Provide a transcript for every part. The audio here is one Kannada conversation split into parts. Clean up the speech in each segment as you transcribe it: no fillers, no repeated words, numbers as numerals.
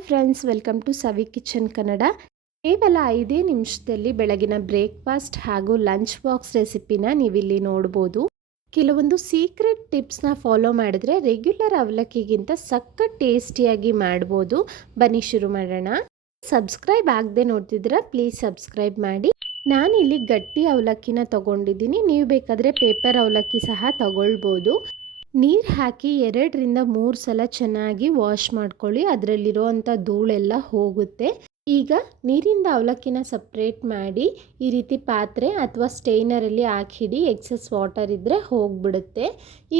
Hi friends, welcome to Savi kitchen Kannada. ಕೇವಲ 5 ನಿಮಿಷದಲ್ಲಿ ಬೆಳಗಿನ ಬ್ರೇಕ್ಫಾಸ್ಟ್ ಹಾಗೂ ಲಂಚ್ ಬಾಕ್ಸ್ ರೆಸಿಪಿನ ನೀವಿಲ್ಲಿ ನೋಡ್ಬೋದು. ಕೆಲವೊಂದು ಸೀಕ್ರೆಟ್ ಟಿಪ್ಸ್ನ ಫಾಲೋ ಮಾಡಿದ್ರೆ ರೆಗ್ಯುಲರ್ ಅವಲಕ್ಕಿಗಿಂತ ಸಖತ್ ಟೇಸ್ಟಿಯಾಗಿ ಮಾಡ್ಬೋದು. ಬನ್ನಿ ಶುರು ಮಾಡೋಣ. ಸಬ್ಸ್ಕ್ರೈಬ್ ಆಗದೆ ನೋಡ್ತಿದ್ದೀರಾ, ಪ್ಲೀಸ್ ಸಬ್ಸ್ಕ್ರೈಬ್ ಮಾಡಿ. ನಾನಿಲ್ಲಿ ಗಟ್ಟಿ ಅವಲಕ್ಕಿನ ತಗೊಂಡಿದ್ದೀನಿ. ನೀವು ಬೇಕಾದರೆ ಪೇಪರ್ ಅವಲಕ್ಕಿ ಸಹ ತಗೊಳ್ಬೋದು. ನೀರು ಹಾಕಿ 2ರಿಂದ 3 ಸಲ ಚೆನ್ನಾಗಿ ವಾಶ್ ಮಾಡ್ಕೊಳ್ಳಿ. ಅದರಲ್ಲಿರುವಂಥ ಧೂಳೆಲ್ಲ ಹೋಗುತ್ತೆ. ಈಗ ನೀರಿಂದ ಅವಲಕ್ಕಿನ ಸಪ್ರೇಟ್ ಮಾಡಿ ಈ ರೀತಿ ಪಾತ್ರೆ ಅಥವಾ ಸ್ಟೈನರಲ್ಲಿ ಹಾಕಿಡಿ. ಎಕ್ಸಸ್ ವಾಟರ್ ಇದ್ದರೆ ಹೋಗಿಬಿಡುತ್ತೆ.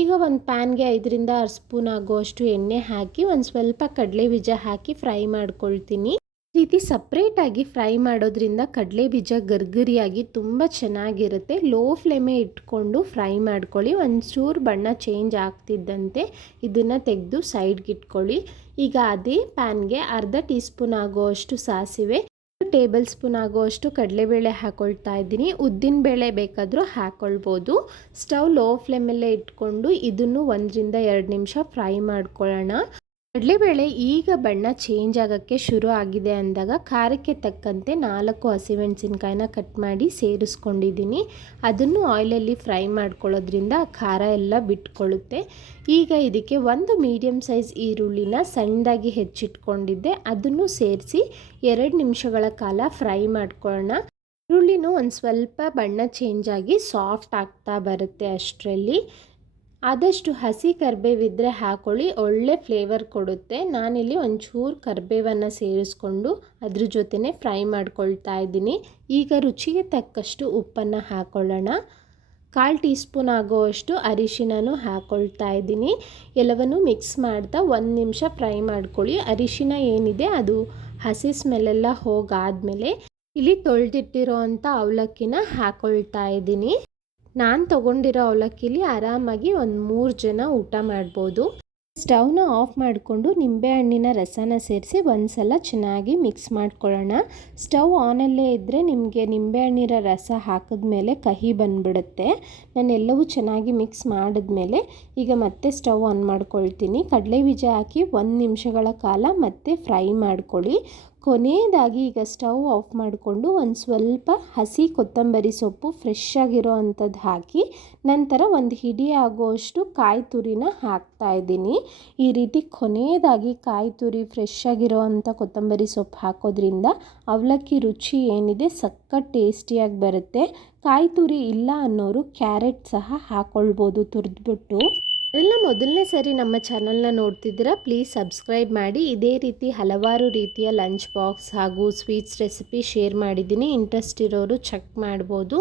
ಈಗ ಒಂದು ಪ್ಯಾನ್ಗೆ 5ರಿಂದ 6 ಸ್ಪೂನ್ ಆಗುವಷ್ಟು ಎಣ್ಣೆ ಹಾಕಿ ಒಂದು ಸ್ವಲ್ಪ ಕಡಲೆ ಬೀಜ ಹಾಕಿ ಫ್ರೈ ಮಾಡ್ಕೊಳ್ತೀನಿ. ಈ ರೀತಿ ಸಪ್ರೇಟಾಗಿ ಫ್ರೈ ಮಾಡೋದ್ರಿಂದ ಕಡಲೆ ಬೀಜ ಗರ್ಗರಿಯಾಗಿ ತುಂಬ ಚೆನ್ನಾಗಿರುತ್ತೆ. ಲೋ ಫ್ಲೇಮೇ ಇಟ್ಕೊಂಡು ಫ್ರೈ ಮಾಡ್ಕೊಳ್ಳಿ. ಒಂಚೂರು ಬಣ್ಣ ಚೇಂಜ್ ಆಗ್ತಿದ್ದಂತೆ ಇದನ್ನು ತೆಗೆದು ಸೈಡ್ಗೆ ಇಟ್ಕೊಳ್ಳಿ. ಈಗ ಅದೇ ಪ್ಯಾನ್ಗೆ ಅರ್ಧ ಟೀ ಸ್ಪೂನ್ ಆಗುವಷ್ಟು ಸಾಸಿವೆ, 1 ಟೇಬಲ್ ಸ್ಪೂನ್ ಆಗುವಷ್ಟು ಕಡಲೆಬೇಳೆ ಹಾಕ್ಕೊಳ್ತಾ ಇದ್ದೀನಿ. ಉದ್ದಿನಬೇಳೆ ಬೇಕಾದರೂ ಹಾಕ್ಕೊಳ್ಬೋದು. ಸ್ಟವ್ ಲೋ ಫ್ಲೇಮಲ್ಲೇ ಇಟ್ಕೊಂಡು ಇದನ್ನು 1ರಿಂದ 2 ನಿಮಿಷ ಫ್ರೈ ಮಾಡ್ಕೊಳ್ಳೋಣ. ಕಡಲೆಬೇಳೆ ಈಗ ಬಣ್ಣ ಚೇಂಜ್ ಆಗೋಕ್ಕೆ ಶುರು ಆಗಿದೆ ಅಂದಾಗ ಖಾರಕ್ಕೆ ತಕ್ಕಂತೆ 4 ಹಸಿಮೆಣಸಿನ್ಕಾಯಿನ ಕಟ್ ಮಾಡಿ ಸೇರಿಸ್ಕೊಂಡಿದ್ದೀನಿ. ಅದನ್ನು ಆಯಿಲಲ್ಲಿ ಫ್ರೈ ಮಾಡ್ಕೊಳ್ಳೋದ್ರಿಂದ ಖಾರ ಎಲ್ಲ ಬಿಟ್ಕೊಳ್ಳುತ್ತೆ. ಈಗ ಇದಕ್ಕೆ 1 ಮೀಡಿಯಮ್ ಸೈಜ್ ಈರುಳ್ಳಿನ ಸಣ್ಣದಾಗಿ ಹೆಚ್ಚಿಟ್ಕೊಂಡಿದ್ದೆ, ಅದನ್ನು ಸೇರಿಸಿ 2 ನಿಮಿಷಗಳ ಕಾಲ ಫ್ರೈ ಮಾಡ್ಕೊಳ್ಳೋಣ. ಈರುಳ್ಳಿನೂ ಒಂದು ಸ್ವಲ್ಪ ಬಣ್ಣ ಚೇಂಜ್ ಆಗಿ ಸಾಫ್ಟ್ ಆಗ್ತಾ ಬರುತ್ತೆ. ಅಷ್ಟರಲ್ಲಿ ಆದಷ್ಟು ಹಸಿ ಕರಿಬೇವಿದ್ದರೆ ಹಾಕ್ಕೊಳ್ಳಿ, ಒಳ್ಳೆ ಫ್ಲೇವರ್ ಕೊಡುತ್ತೆ. ನಾನಿಲ್ಲಿ ಒಂಚೂರು ಕರಿಬೇವನ್ನು ಸೇರಿಸ್ಕೊಂಡು ಅದ್ರ ಜೊತೆನೇ ಫ್ರೈ ಮಾಡ್ಕೊಳ್ತಾ ಇದ್ದೀನಿ. ಈಗ ರುಚಿಗೆ ತಕ್ಕಷ್ಟು ಉಪ್ಪನ್ನು ಹಾಕ್ಕೊಳ್ಳೋಣ. 1/4 ಟೀ ಸ್ಪೂನ್ ಆಗೋವಷ್ಟು ಅರಿಶಿನೂ ಹಾಕ್ಕೊಳ್ತಾ ಇದ್ದೀನಿ. ಎಲ್ಲವನ್ನೂ ಮಿಕ್ಸ್ ಮಾಡ್ತಾ 1 ನಿಮಿಷ ಫ್ರೈ ಮಾಡ್ಕೊಳ್ಳಿ. ಅರಿಶಿನ ಏನಿದೆ ಅದು ಹಸಿ ಸ್ಮೆಲ್ಲೆಲ್ಲ ಹೋಗಾದ್ಮೇಲೆ ಇಲ್ಲಿ ತೊಳೆದಿಟ್ಟಿರೋ ಅಂಥ ಅವಲಕ್ಕಿನ ಹಾಕ್ಕೊಳ್ತಾ ಇದ್ದೀನಿ. ನಾನು ತೊಗೊಂಡಿರೋ ಅವಲಕ್ಕಿಲಿ ಆರಾಮಾಗಿ ಒಂದು 3 ಜನ ಊಟ ಮಾಡ್ಬೋದು. ಸ್ಟವ್ನ ಆಫ್ ಮಾಡಿಕೊಂಡು ನಿಂಬೆಹಣ್ಣಿನ ರಸನ ಸೇರಿಸಿ ಒಂದು ಸಲ ಚೆನ್ನಾಗಿ ಮಿಕ್ಸ್ ಮಾಡ್ಕೊಳ್ಳೋಣ. ಸ್ಟವ್ ಆನಲ್ಲೇ ಇದ್ದರೆ ನಿಮಗೆ ನಿಂಬೆಹಣ್ಣಿನ ರಸ ಹಾಕಿದ್ಮೇಲೆ ಕಹಿ ಬಂದುಬಿಡುತ್ತೆ. ನಾನೆಲ್ಲವೂ ಚೆನ್ನಾಗಿ ಮಿಕ್ಸ್ ಮಾಡಿದ್ಮೇಲೆ ಈಗ ಮತ್ತೆ ಸ್ಟವ್ ಆನ್ ಮಾಡ್ಕೊಳ್ತೀನಿ. ಕಡಲೆ ಬೀಜ ಹಾಕಿ 1 ನಿಮಿಷಗಳ ಕಾಲ ಮತ್ತೆ ಫ್ರೈ ಮಾಡ್ಕೊಳ್ಳಿ. ಕೊನೆಯದಾಗಿ ಈಗ ಸ್ಟವ್ ಆಫ್ ಮಾಡಿಕೊಂಡು ಒಂದು ಸ್ವಲ್ಪ ಹಸಿ ಕೊತ್ತಂಬರಿ ಸೊಪ್ಪು ಫ್ರೆಶ್ ಆಗಿರೋ ಅಂಥದ್ದು ಹಾಕಿ ನಂತರ ಒಂದು ಹಿಡಿ ಆಗುವಷ್ಟು ಕಾಯಿ ತುರಿನ ಹಾಕ್ತಾ ಇದ್ದೀನಿ. ಈ ರೀತಿ ಕೊನೆಯದಾಗಿ ಕಾಯಿ ತುರಿ ಫ್ರೆಶ್ ಆಗಿರೋ ಅಂಥ ಕೊತ್ತಂಬರಿ ಸೊಪ್ಪು ಹಾಕೋದ್ರಿಂದ ಅವಲಕ್ಕಿ ರುಚಿ ಏನಿದೆ ಸಖತ್ ಟೇಸ್ಟಿಯಾಗಿ ಬರುತ್ತೆ. ಕಾಯಿ ತುರಿ ಇಲ್ಲ ಅನ್ನೋರು ಕ್ಯಾರೆಟ್ ಸಹ ಹಾಕ್ಕೊಳ್ಬೋದು ತುರಿದ್ಬಿಟ್ಟು. ಎಲ್ಲ ಮೊದಲನೇ ಸರಿ ನಮ್ಮ ಚಾನಲ್ನ ನೋಡ್ತಿದ್ದೀರಾ, ಪ್ಲೀಸ್ ಸಬ್ಸ್ಕ್ರೈಬ್ ಮಾಡಿ. ಇದೇ ರೀತಿ ಹಲವಾರು ರೀತಿಯ ಲಂಚ್ ಬಾಕ್ಸ್ ಹಾಗೂ ಸ್ವೀಟ್ಸ್ ರೆಸಿಪಿ ಶೇರ್ ಮಾಡಿದ್ದೀನಿ. ಇಂಟ್ರೆಸ್ಟ್ ಇರೋರು ಚೆಕ್ ಮಾಡ್ಬೋದು.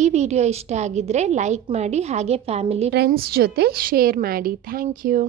ಈ ವಿಡಿಯೋ ಇಷ್ಟ ಆಗಿದ್ದರೆ ಲೈಕ್ ಮಾಡಿ, ಹಾಗೆ ಫ್ಯಾಮಿಲಿ ಫ್ರೆಂಡ್ಸ್ ಜೊತೆ ಶೇರ್ ಮಾಡಿ. Thank you.